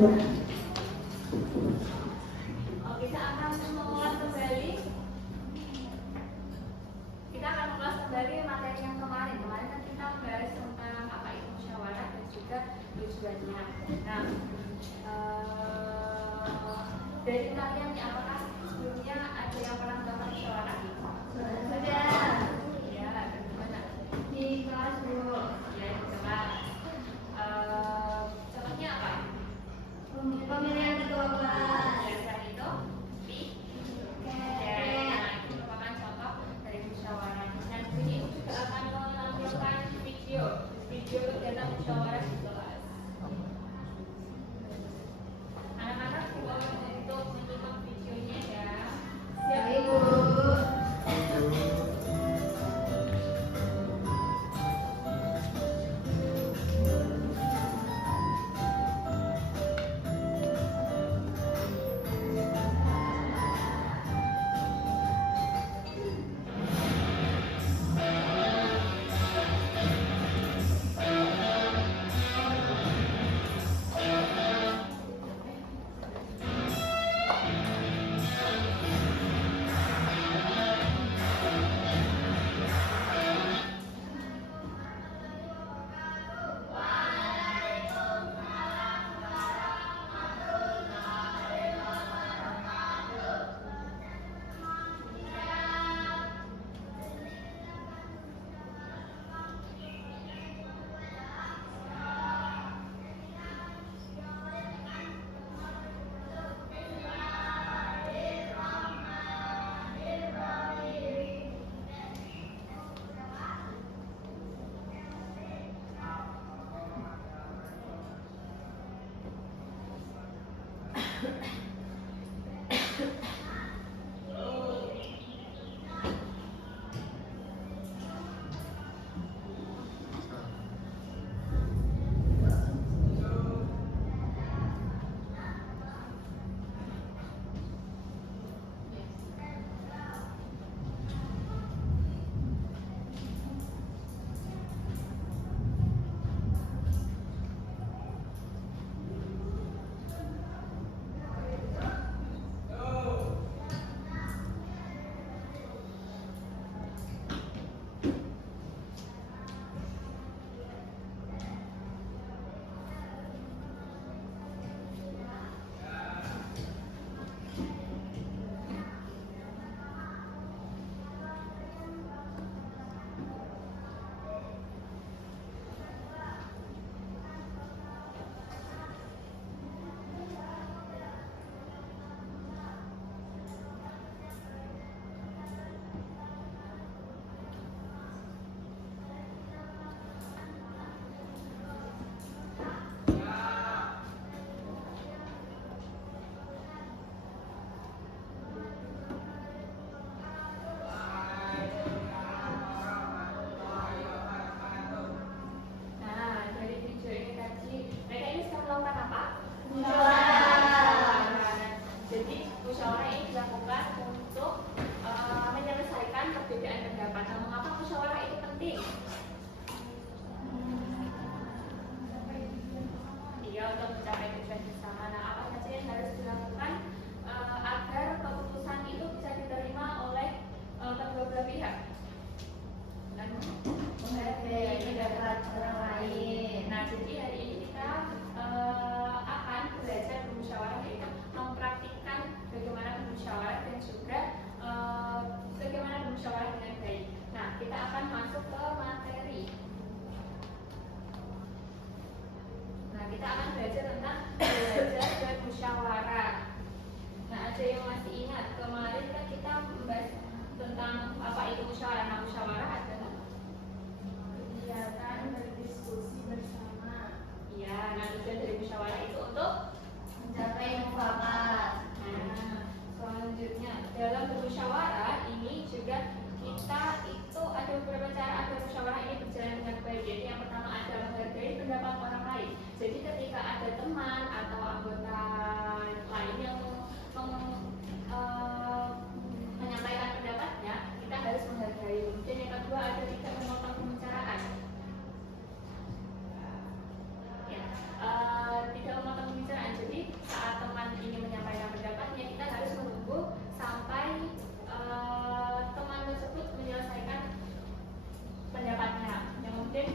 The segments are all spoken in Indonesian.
Kita akan mengulas kembali. Kita akan mengulas kembali materi yang kemarin. Kemarin kan kita membahas tentang apa itu musyawarah dan juga tujuannya. Nah, dari kalian nih, apakah sebelumnya ada yang pernah melakukan musyawarah? Sudah. Ya, bagaimana? Di kelas dulu. Ya, di kelas. Contohnya apa? Pemilihan ketua kelas. Biasanya itu itu merupakan contoh dari musyawarah. Dan ini juga akan menampilkan video tentang musyawarah di kelas. Anak-anak boleh untuk menyimak videonya ya. Ya, Ibu.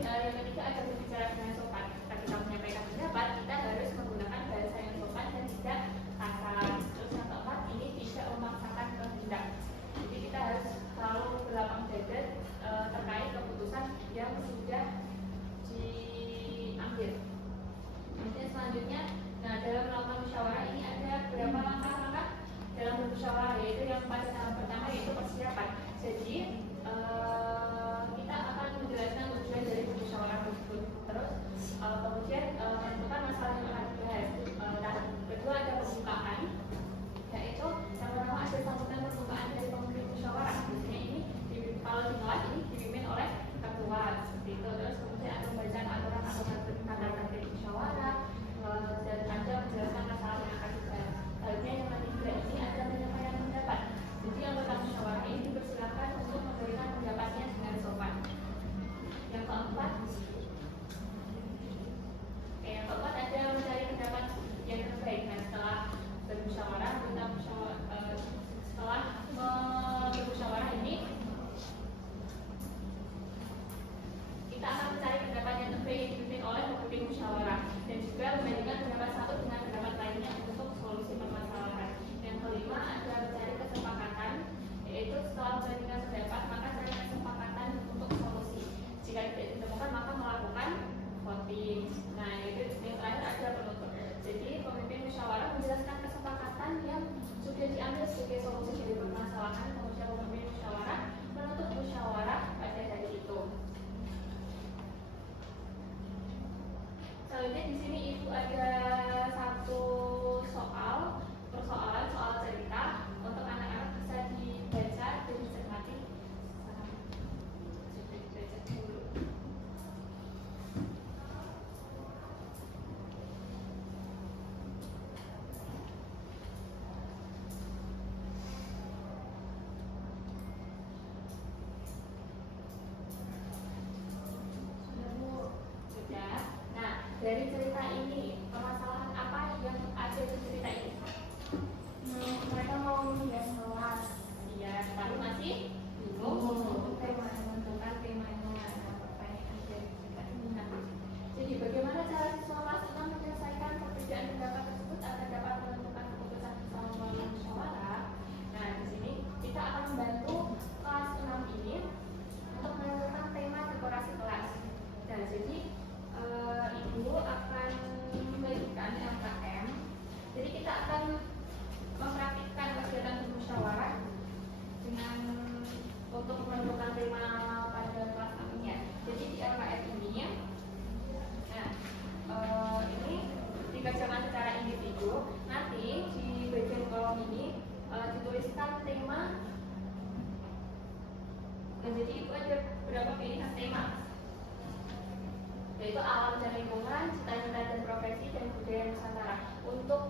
yang ketiga ada berbicara dengan sopan. Ketika kita menyampaikan pendapat, kita harus menggunakan bahasa yang sopan dan tidak kasar. Terus yang keempat, ini tidak memaksakan kehendak. Jadi kita harus selalu berlapang dada terkait keputusan yang sudah diambil. Kemudian selanjutnya, nah dalam melakukan musyawarah ini ada beberapa langkah-langkah dalam bermusyawarah, yaitu yang pada tahap pertama yaitu persiapan. Jadi kita akan menjelaskan tujuan dari musyawarah tersebut. Terus kemudian menentukan masalah yang akan dibahas. Tahap kedua ada pembukaan, yaitu yang pertama ada sambutan pembukaan dari pemimpin musyawarah. Biasanya ini kalau di kelas ini dipimpin oleh ketua seperti itu. Terus kemudian ada pembacaan aturan-aturan kata-kata musyawarah dan ada menjelaskan masalah yang akan dibahas. Selanjutnya yang ketiga ini ada penyampaian pendapat. Jadi anggota musyawarah ini dipersilakan untuk memberikan pendapatnya dengan sopan. Yang keempat ada mencari pendapat yang terbaik. Nah, setelah bermusyawarah, setelah bermusyawarah ini kita akan mencari pendapat yang terbaik yang dipimpin oleh pemimpin musyawarah dan juga membandingkan pendapat satu dengan pendapat lainnya untuk solusi permasalahan. Yang kelima ada mencari kesepakatan, yaitu setelah membandingkan pendapat maka cari kesepakatan untuk solusi. Jika tidak ditemukan maka melakukan voting. Nah, itu yang terakhir ada penutup. Jadi pemimpin musyawarah menjelaskan kesepakatan yang sudah diambil sebagai solusi dari permasalahan, kemudian pemimpin musyawarah menutup musyawarah pada hari itu. Selanjutnya di sini ibu ada satu persoalan soal cerita untuk anak-anak bisa dibaca dan dicermati. Dibaca dulu. Dari cerita ini, permasalahan apa yang ada di cerita ini? Mereka mau membahas kelas. Iya, tapi masih bingung. Menentukan temanya pertanyaan dari cerita ini. Nah, jadi bagaimana cara siswa kelas 6 menyelesaikan perbedaan pendapat tersebut agar dapat menentukan keputusan bersama melalui musyawarah? Nah, di sini kita akan membantu kelas 6 ini untuk menentukan tema dekorasi kelas. Nah, jadi ibu akan memberikan LKM. Jadi kita akan mempraktikkan kegiatan bermusyawarah dengan untuk menentukan tema pada kelas kami ya. Jadi di LKM ini, nah ini dikerjakan secara individu. Nanti di bagian kolom ini dituliskan tema. Dan jadi itu ada beberapa pilihan tema, yaitu alam dan lingkungan, cita-cita dan profesi, dan budaya Nusantara. Untuk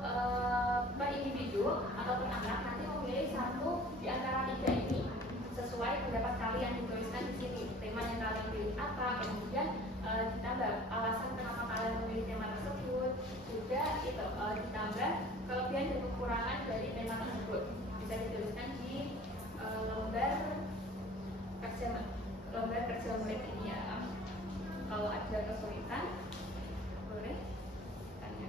per individu ataupun anak nanti memilih satu di antara tiga ini sesuai pendapat kalian dituliskan di sini. Tema yang kalian pilih apa, kemudian ditambah alasan kenapa kalian memilih tema tersebut, juga itu ditambah kelebihan dan kekurangan dari tema tersebut. Bisa dituliskan di lembar kerja murid ini ya. Kalau ada kesulitan boleh tanya.